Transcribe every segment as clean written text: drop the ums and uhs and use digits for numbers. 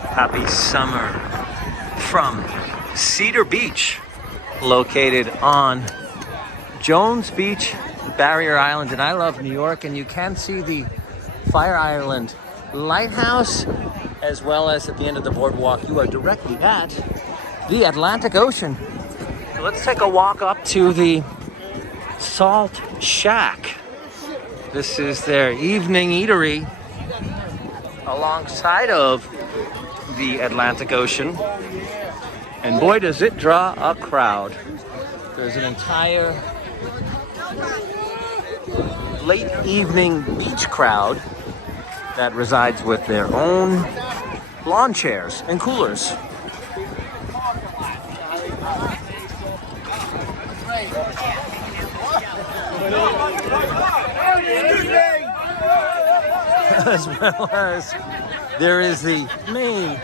Happy summer from Cedar Beach, located on Jones Beach, Barrier Island. And I love New York, and you can see the Fire Island Lighthouse, as well as at the end of the boardwalk, you are directly at the Atlantic Ocean. So let's take a walk up to the Salt Shack. This is their evening eatery alongside of the Atlantic Ocean. And boy, does it draw a crowd. There's an entire late evening beach crowd that resides with their own lawn chairs and coolers. As well as there is the main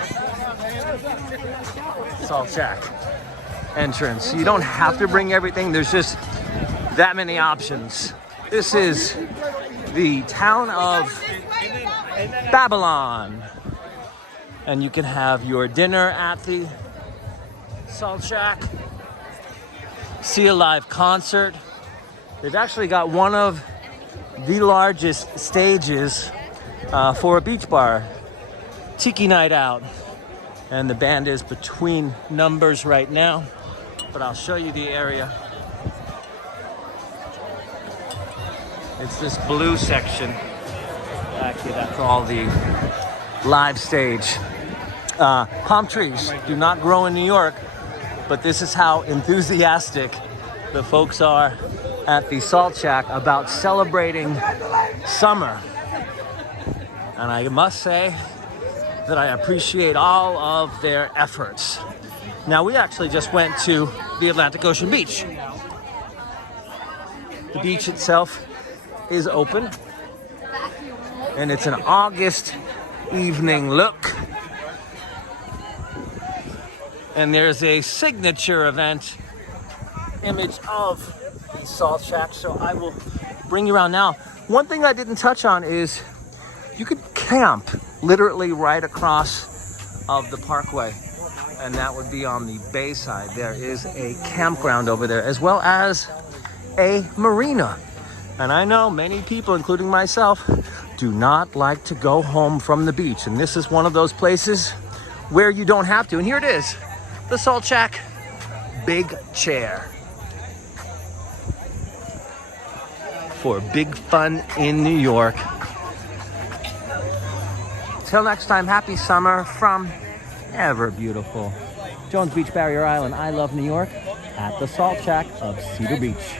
Salt Shack entrance. You don't have to bring everything. There's just that many options. This is the town of Babylon. And you can have your dinner at the Salt Shack, see a live concert. They've actually got one of the largest stages for a beach bar, Tiki Night Out. And the band is between numbers right now, but I'll show you the area. It's this blue section. Actually, that's all the live stage. Palm trees do not grow in New York, but this is how enthusiastic the folks are at the Salt Shack about celebrating summer. And I must say that I appreciate all of their efforts. Now, we actually just went to the Atlantic Ocean Beach. The beach itself is open, and it's an August evening look. And there's a signature event image of the Salt Shack, so I will bring you around. Now, one thing I didn't touch on is you could camp literally right across of the parkway, and that would be on the bay side. There is a campground over there, as well as a marina. And I know many people, including myself, do not like to go home from the beach, and this is one of those places where you don't have to. And here it is, the Salt Shack Big Chair for big fun in New York. Till next time, happy summer from ever beautiful Jones Beach, Barrier Island. I love New York at the Salt Shack of Cedar Beach.